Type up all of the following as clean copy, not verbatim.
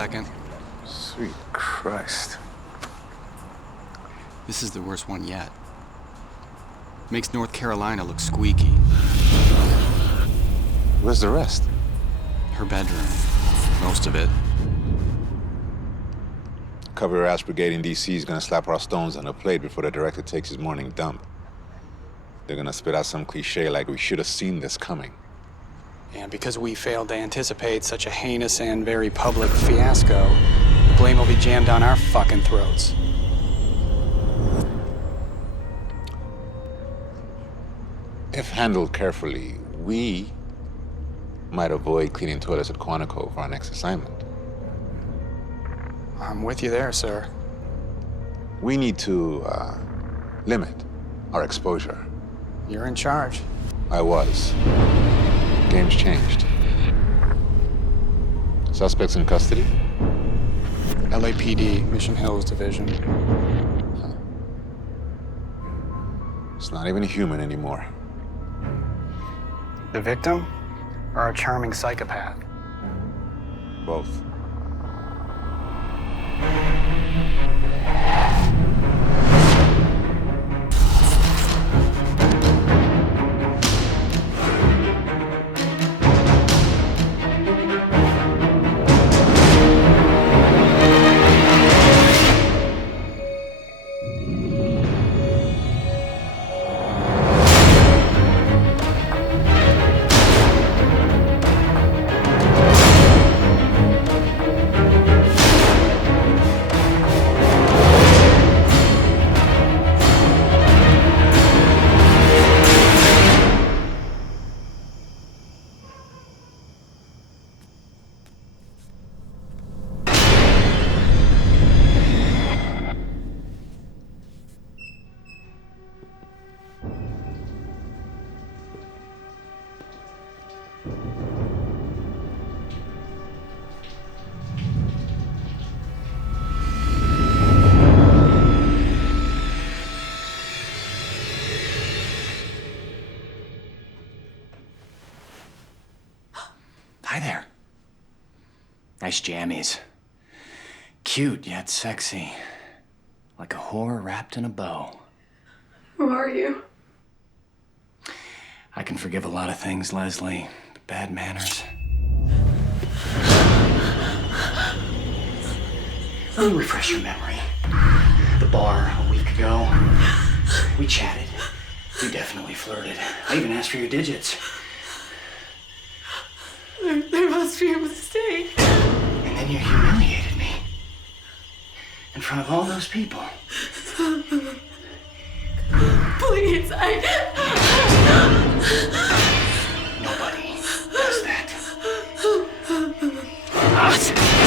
second? Sweet Christ. This is the worst one yet. Makes North Carolina look squeaky. Where's the rest? Her bedroom. Most of it. Cover ass brigade in D.C. is gonna slap our stones on a plate before the director takes his morning dump. They're gonna spit out some cliche like we should have seen this coming. And because we failed to anticipate such a heinous and very public fiasco, the blame will be jammed down our fucking throats. If handled carefully, we might avoid cleaning toilets at Quantico for our next assignment. I'm with you there, sir. We need to limit our exposure. You're in charge. I was. Game's changed. Suspects in custody? LAPD, Mission Hills Division. It's not even human anymore. The victim or a charming psychopath? Both. Hi there. Nice jammies. Cute yet sexy. Like a whore wrapped in a bow. Who are you? I can forgive a lot of things, Leslie. But bad manners. Let me refresh your memory. The bar a week ago. We chatted. You definitely flirted. I even asked for your digits. There must be a mistake. And then you humiliated me. In front of all those people. Please, Nobody does that.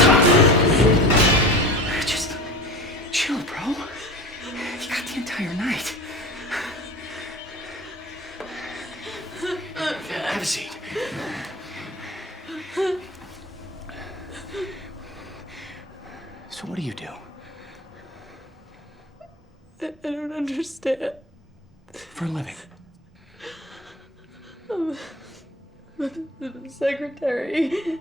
Stop. Just chill, bro. You got the entire night. Have a seat. So what do you do? I don't understand. For a living? I'm a secretary.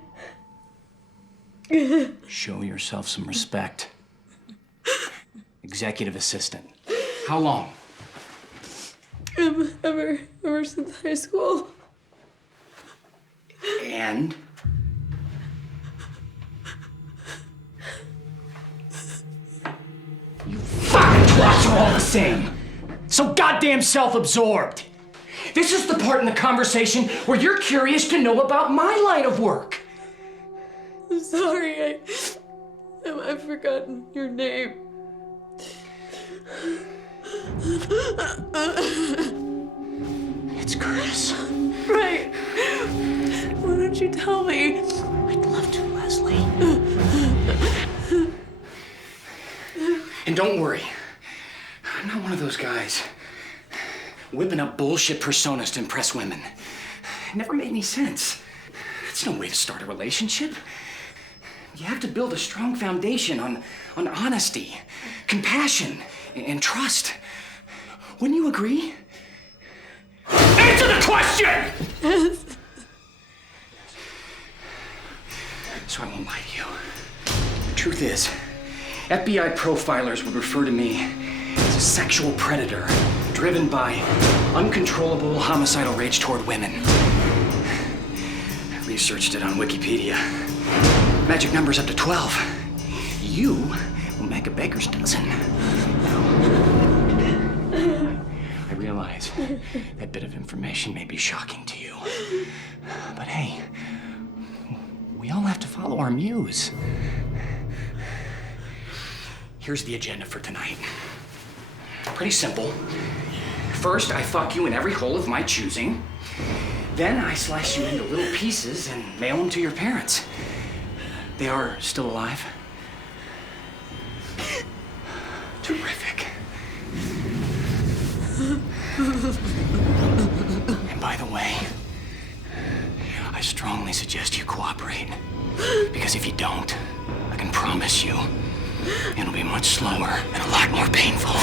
Show yourself some respect. Executive assistant. How long? Ever since high school. And? You fucking twats are all the same. So goddamn self-absorbed. This is the part in the conversation where you're curious to know about my line of work. I'm sorry, I've forgotten your name. It's Curtis. Right. Why don't you tell me? I'd love to, Leslie. And don't worry, I'm not one of those guys whipping up bullshit personas to impress women. It never made any sense. It's no way to start a relationship. You have to build a strong foundation on honesty, compassion, and trust. Wouldn't you agree? Answer the question! Yes. So I won't lie to you. Truth is, FBI profilers would refer to me as a sexual predator driven by uncontrollable homicidal rage toward women. I researched it on Wikipedia. Magic number's up to 12. You will make a baker's dozen. I realize that bit of information may be shocking to you. But hey, we all have to follow our muse. Here's the agenda for tonight. Pretty simple. First, I fuck you in every hole of my choosing. Then I slice you into little pieces and mail them to your parents. They are still alive? Terrific. And by the way, I strongly suggest you cooperate. Because if you don't, I can promise you, it'll be much slower and a lot more painful.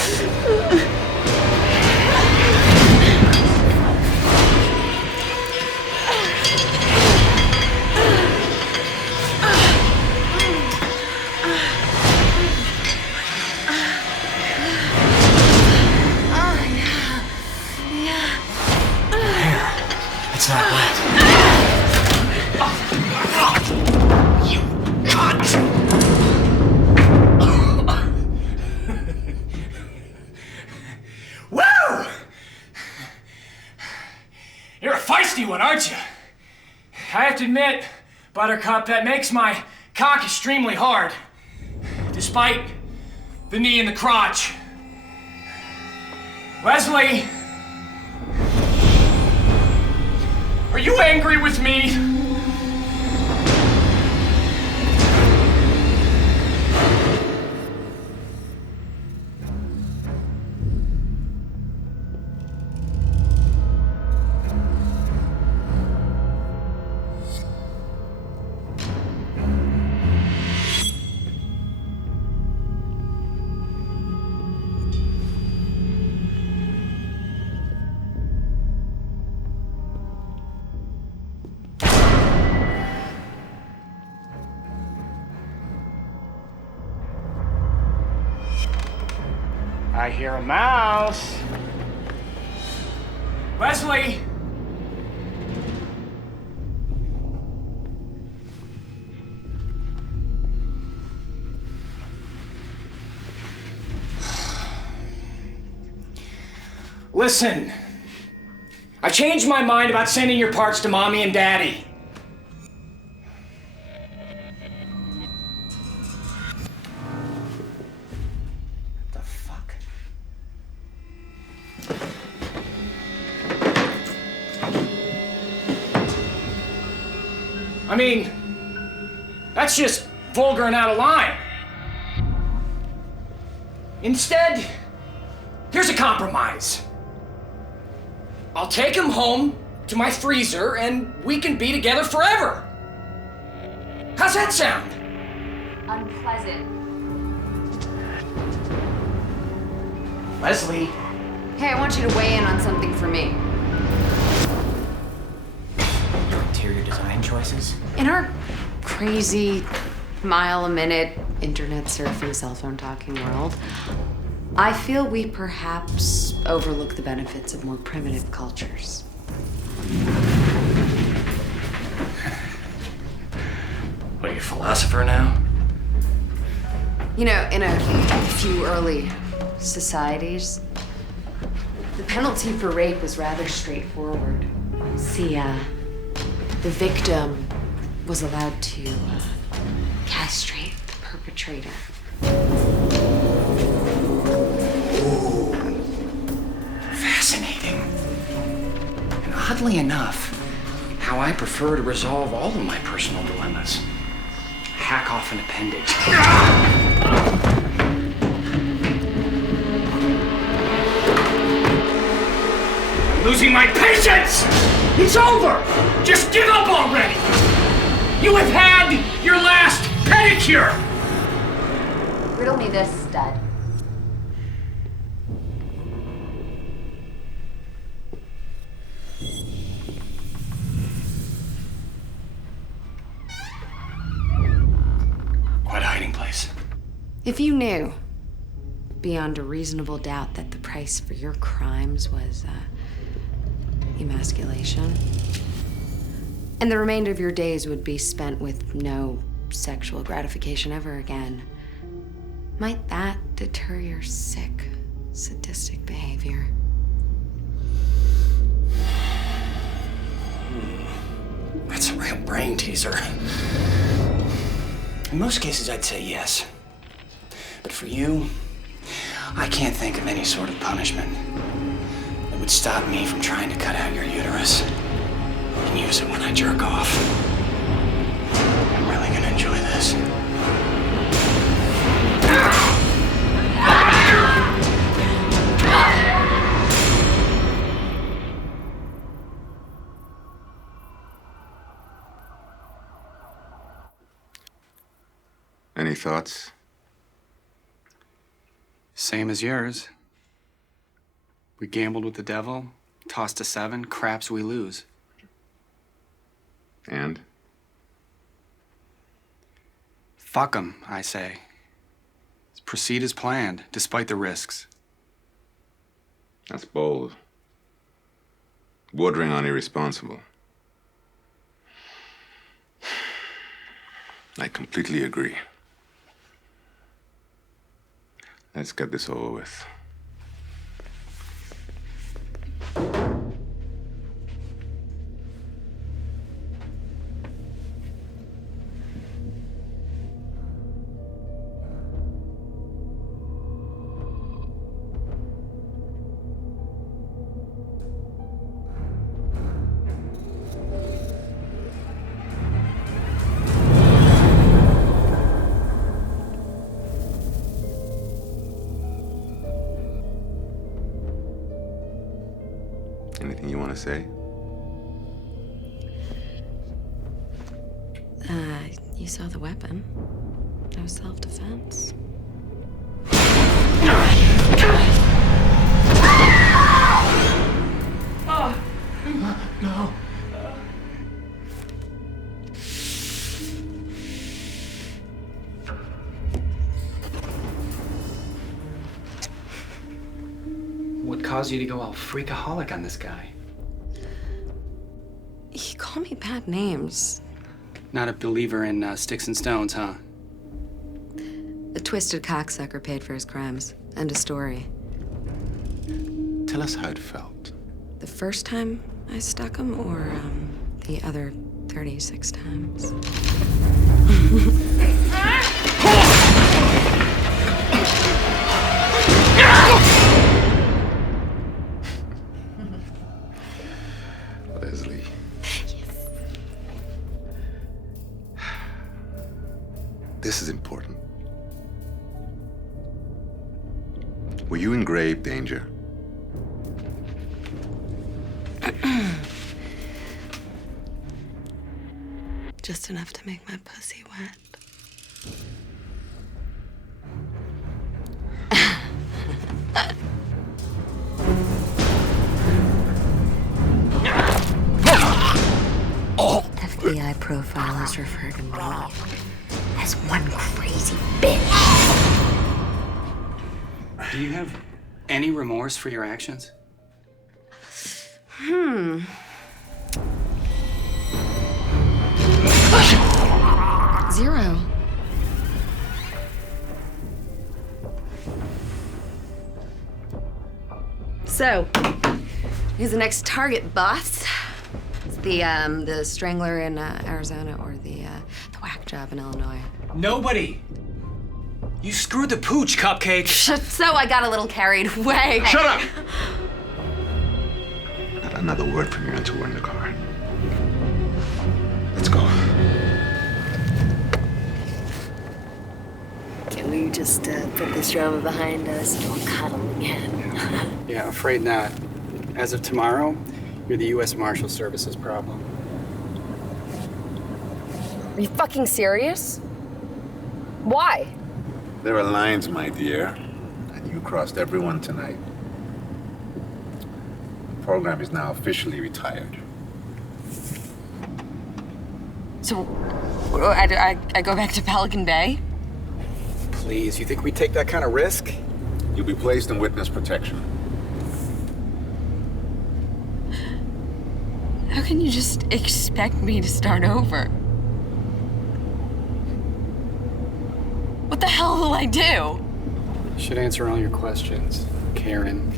It's not wet. You cunt! Woo! You're a feisty one, aren't you? I have to admit, Buttercup, that makes my cock extremely hard. Despite the knee in the crotch. Leslie! Are you angry with me? I hear a mouse. Leslie! Listen, I've changed my mind about sending your parts to Mommy and Daddy. I mean, that's just vulgar and out of line. Instead, here's a compromise. I'll take him home to my freezer and we can be together forever. How's that sound? Unpleasant. Leslie. Hey, I want you to weigh in on something for me. Your interior design choices? In our crazy mile-a-minute internet surfing, cell phone talking world, I feel we perhaps overlook the benefits of more primitive cultures. What are you, a philosopher now? You know, in a few early societies, the penalty for rape was rather straightforward. See, the victim was allowed to castrate the perpetrator. Ooh, fascinating. And oddly enough, how I prefer to resolve all of my personal dilemmas. Hack off an appendage. I'm losing my patience! It's over! Just give up already! You have had your last pedicure! Riddle me this, stud. Quite a hiding place. If you knew, beyond a reasonable doubt, that the price for your crimes was emasculation, and the remainder of your days would be spent with no sexual gratification ever again, might that deter your sick, sadistic behavior? That's a real brain teaser. In most cases, I'd say yes. But for you, I can't think of any sort of punishment that would stop me from trying to cut out your uterus and use it when I jerk off. I'm really gonna enjoy this. Any thoughts? Same as yours. We gambled with the devil, tossed a 7, craps we lose. And? Fuck 'em, I say. Proceed as planned, despite the risks. That's bold. Bordering on irresponsible. I completely agree. Let's get this over with. Anything you want to say? You saw the weapon. It was self-defense. No. What caused you to go all freakaholic on this guy? You call me bad names. Not a believer in sticks and stones, huh? A twisted cocksucker paid for his crimes. End of story. Tell us how it felt. The first time I stuck him, or the other 36 times? Leslie. This is important. Were you in grave danger? Just enough to make my pussy wet. FBI profilers refer to me as one crazy bitch. Do you have any remorse for your actions? Zero. So, who's the next target, boss? It's the strangler in Arizona or the whack job in Illinois? Nobody! You screwed the pooch, Cupcake! So I got a little carried away. Shut up! Not another word from you until we're in the car. Let's go. Can we just put this drama behind us and we'll cuddle again? Yeah, afraid not. As of tomorrow, you're the U.S. Marshal Service's problem. Are you fucking serious? Why? There are lines, my dear, and you crossed every one tonight. The program is now officially retired. So, I go back to Pelican Bay? Please, you think we'd take that kind of risk? You'll be placed in witness protection. How can you just expect me to start over? What the hell will I do? Should answer all your questions, Karen.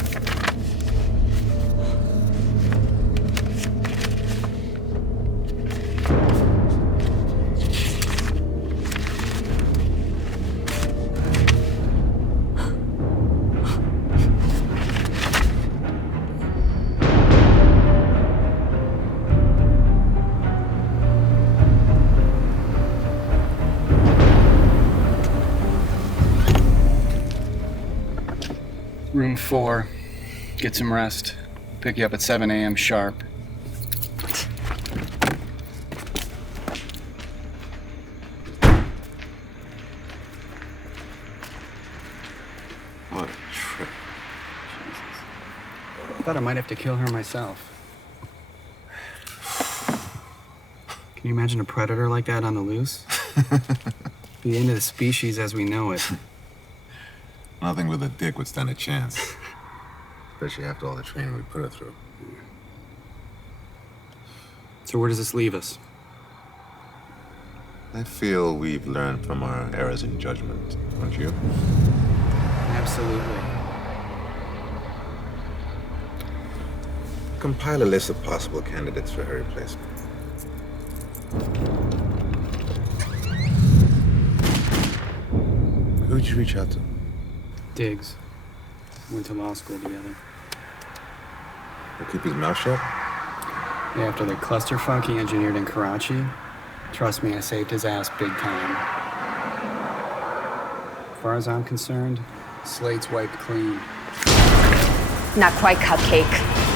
Room 4. Get some rest. Pick you up at 7 a.m. sharp. What a trip. I thought I might have to kill her myself. Can you imagine a predator like that on the loose? The end of the species as we know it. Nothing with a dick would stand a chance. Especially after all the training we put her through. So where does this leave us? I feel we've learned from our errors in judgment, don't you? Absolutely. Compile a list of possible candidates for her replacement. Who'd you reach out to? Diggs. Went to law school together. He'll keep his mouth shut? Yeah, after the clusterfuck he engineered in Karachi, trust me, I saved his ass big time. As far as I'm concerned, slate's wiped clean. Not quite, Cupcake.